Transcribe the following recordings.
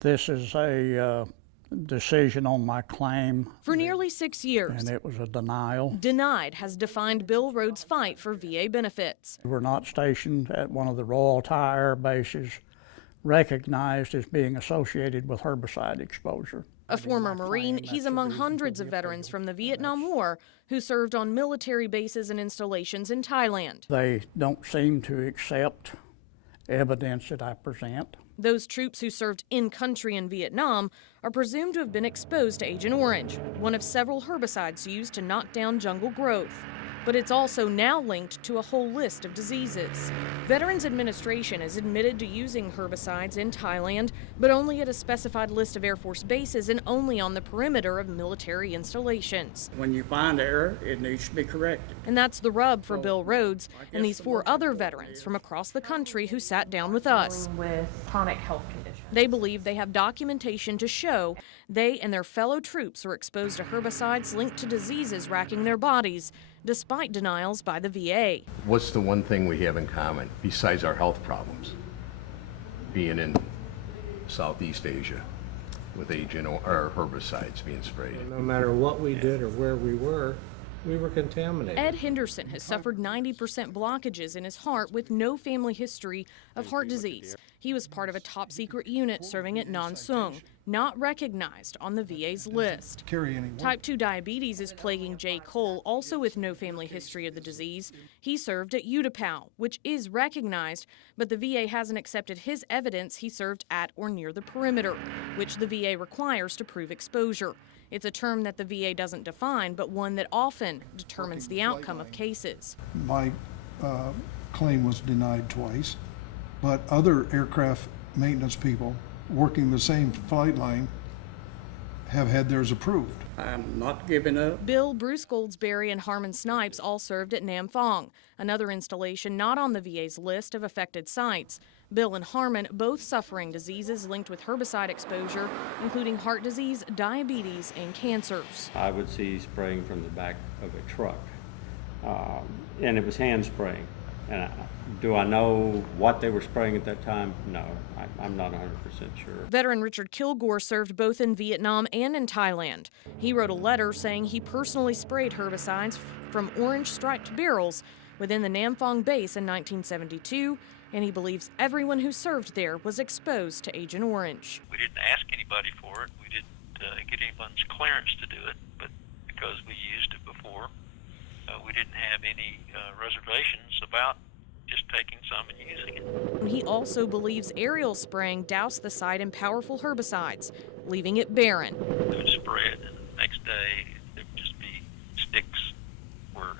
This is a decision on my claim. For nearly 6 years, And it was a denial. denied has defined Bill Rhodes' fight for VA benefits. We're not stationed at one of the Royal Thai Air bases recognized as being associated with herbicide exposure. A former Marine, he's among hundreds of veterans from the Vietnam War who served on military bases and installations in Thailand. They don't seem to accept evidence that I present. Those troops who served in country in Vietnam are presumed to have been exposed to Agent Orange, one of several herbicides used to knock down jungle growth. But it's also now linked to a whole list of diseases. Veterans Administration has admitted to using herbicides in Thailand, but only at a specified list of Air Force bases and only on the perimeter of military installations. When you find error, it needs to be corrected. And that's the rub for Bill Rhodes and these 4 other veterans from across the country who sat down with us. With chronic health conditions. They believe they have documentation to show they and their fellow troops were exposed to herbicides linked to diseases racking their bodies, despite denials by the VA. What's the one thing we have in common besides our health problems? Being in Southeast Asia with agent or herbicides being sprayed. No matter what we did or where we were contaminated. Ed Henderson has suffered 90% blockages in his heart with no family history of heart disease. He was part of a top secret unit serving at Nam Sung, not recognized on the VA's list. Type 2 diabetes is plaguing Jay Cole, also with no family history of the disease. He served at Utapao, which is recognized, but the VA hasn't accepted his evidence he served at or near the perimeter, which the VA requires to prove exposure. It's a term that the VA doesn't define, but one that often determines the outcome of cases. My claim was denied twice, but other aircraft maintenance people working the same flight line have had theirs approved. I'm not giving up. Bill, Bruce Goldsberry, and Harmon Snipes all served at Nam Phong, another installation not on the VA's list of affected sites. Bill and Harmon both suffering diseases linked with herbicide exposure, including heart disease, diabetes, and cancers. I would see spraying from the back of a truck, and it was hand spraying. And do I know what they were spraying at that time? No, I'm not 100% sure. Veteran Richard Kilgore served both in Vietnam and in Thailand. He wrote a letter saying he personally sprayed herbicides from orange-striped barrels within the Nam Phong base in 1972, and he believes everyone who served there was exposed to Agent Orange. We didn't ask anybody for it. We didn't get anyone's clearance to do it, but because we used it before, we didn't have any reservations about just taking some and using it. He also believes aerial spraying doused the site in powerful herbicides, leaving it barren. It would spread, and the next day there would just be sticks where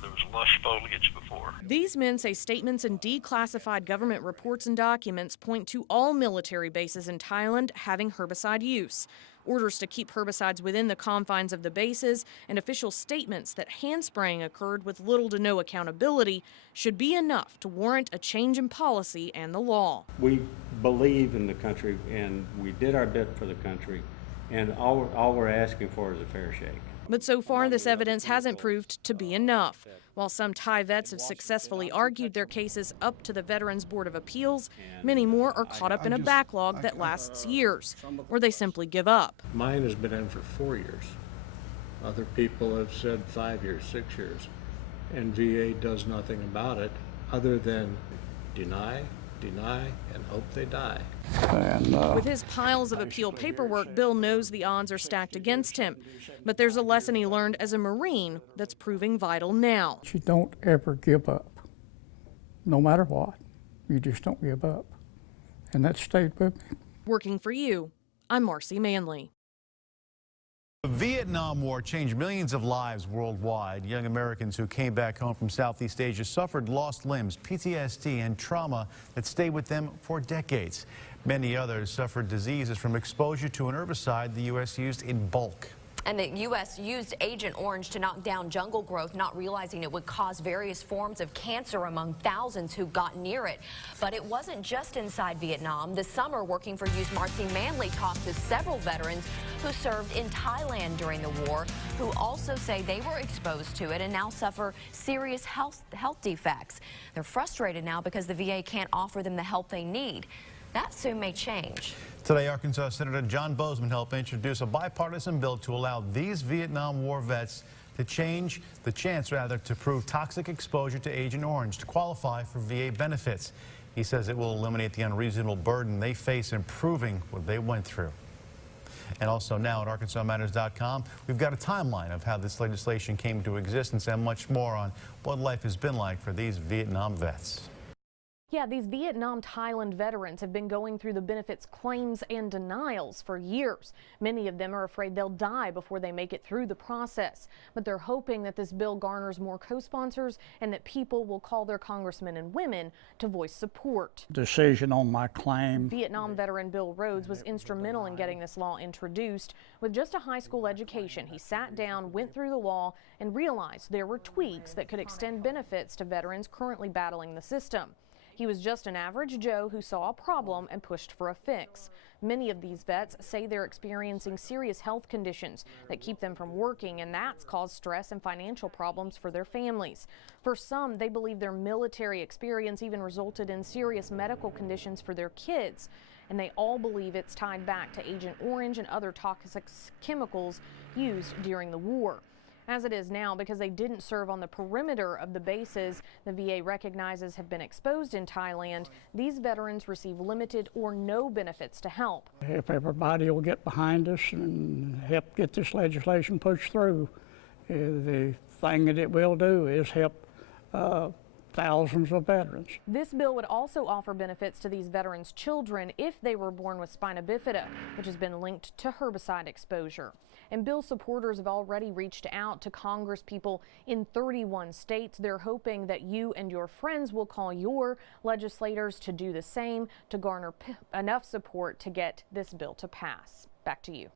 there was lush foliage before. These men say statements in declassified government reports and documents point to all military bases in Thailand having herbicide use. Orders to keep herbicides within the confines of the bases and official statements that hand spraying occurred with little to no accountability should be enough to warrant a change in policy and the law. We believe in the country, and we did our bit for the country, and all we're asking for is a fair shake. But so far, this evidence hasn't proved to be enough. While some Thai vets have successfully argued their cases up to the Veterans Board of Appeals, many more are caught up in a backlog that lasts years, or they simply give up. Mine has been in for 4 years. Other people have said 5 years, 6 years. And VA does nothing about it other than deny, and hope they die. And, With his piles of appeal paperwork, Bill knows the odds are stacked against him. But there's a lesson he learned as a Marine that's proving vital now. you don't ever give up, no matter what. You just don't give up. And that stayed with me. Working for you, I'm Marci Manley. The Vietnam War changed millions of lives worldwide. Young Americans who came back home from Southeast Asia suffered lost limbs, PTSD, and trauma that stayed with them for decades. Many others suffered diseases from exposure to an herbicide the U.S. used in bulk. And the U.S. used Agent Orange to knock down jungle growth, not realizing it would cause various forms of cancer among thousands who got near it. But it wasn't just inside Vietnam. This summer, working for Youth, Marci Manley talked to several veterans who served in Thailand during the war, who also say they were exposed to it and now suffer serious health defects. They're frustrated now because the VA can't offer them the help they need. That soon may change. Today, Arkansas Senator John Bozeman helped introduce a bipartisan bill to allow these Vietnam War vets to change the chance, to prove toxic exposure to Agent Orange to qualify for VA benefits. He says it will eliminate the unreasonable burden they face in proving what they went through. And also now at ArkansasMatters.com, we've got a timeline of how this legislation came into existence and much more on what life has been like for these Vietnam vets. Yeah, these Vietnam Thailand veterans have been going through the benefits claims and denials for years. Many of them are afraid they'll die before they make it through the process. But they're hoping that this bill garners more co-sponsors and that people will call their congressmen and women to voice support. Decision on my claim. Vietnam veteran Bill Rhodes was instrumental in getting this law introduced. With just a high school education, he sat down, went through the law, and realized there were tweaks that could extend benefits to veterans currently battling the system. He was just an average Joe who saw a problem and pushed for a fix. Many of these vets say they're experiencing serious health conditions that keep them from working, and that's caused stress and financial problems for their families. For some, they believe their military experience even resulted in serious medical conditions for their kids, and they all believe it's tied back to Agent Orange and other toxic chemicals used during the war. As it is now, because they didn't serve on the perimeter of the bases the VA recognizes have been exposed in Thailand, these veterans receive limited or no benefits to help. If everybody will get behind us and help get this legislation pushed through, the thing that it will do is help thousands of veterans. This bill would also offer benefits to these veterans' children if they were born with spina bifida, which has been linked to herbicide exposure. And bill supporters have already reached out to congresspeople in 31 states. They're hoping that you and your friends will call your legislators to do the same to garner enough support to get this bill to pass. Back to you.